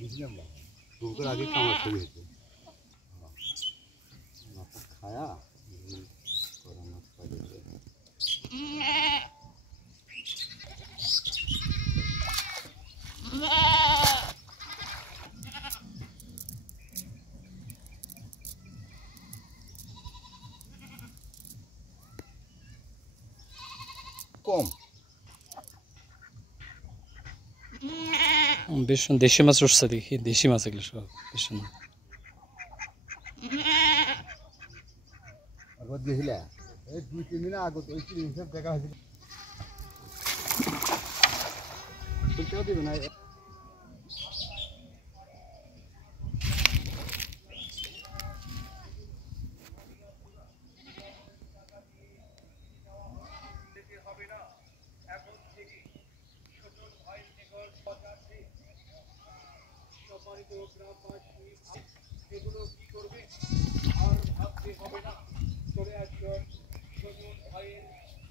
দিছিলাম না দুপুর আগে কামার শুরু হয়েছে মাথা খায়া করা মাছ পাইলে কম বেশ দেশি মাছ উঠছে দেখি দেশি মাছ এগুলো সব বেশ সুন্দর একবার দেখলে এই 2-3 দিন আগে তো ওই হিসাব দেখা হয়েছিল বলতেও দেবে না এগুলো কি করবে আর ভাবতে হবে না চলে আসবেন সজল ভাইয়ের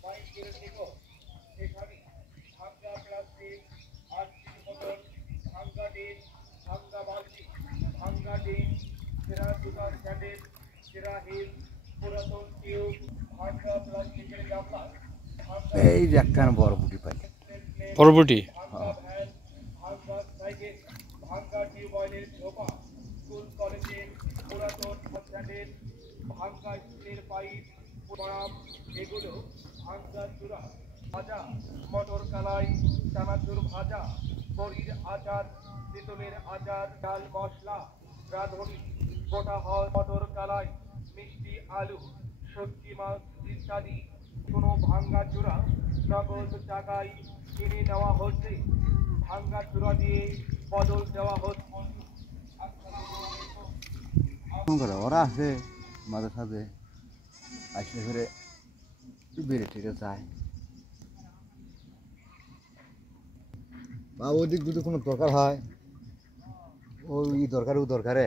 বাইকের নিকট এখানে ভাঙ্গা প্লাস্টিক আর্থিক বোতল ভাঙ্গা ডিম ভাঙ্গা বালতি ভাঙ্গা ডিম সেরা জুতার স্যান্ডেল সেরা হিল পুরাতন টিউব ভাঙ্গা প্লাস্টিকের গামলা এই যে একখান বড় বুটি পাই পরবর্তী ভাঙ্গা ভ্যান ভাঙ্গা সাইকেল ভাঙ্গা টিউবওয়েলের ঝোপা স্কুল কলেজের পুরাতন স্যান্ডেল ভাঙ্গা স্টিলের পাইপ বরাম এগুলো ভাঙ্গা চূড়া ভাজা মটর কালাই চানাচুর ভাজা বড়ির আচার তেঁতুলের আচার ডাল মশলা রাঁধুনি গোটা হয় মটর কালাই মিষ্টি আলু সবজি মাছ ইত্যাদি কোনো ভাঙ্গা চূড়া নগদ টাকায় কিনে নেওয়া হচ্ছে ভাঙ্গা চূড়া দিয়ে বদল দেওয়া হচ্ছে ওরা আছে মাঝে সাঝে আসলে ফেরে বেড়ে টেরে যায় বা ওদিক যদি কোনো দরকার হয় ওই দরকারে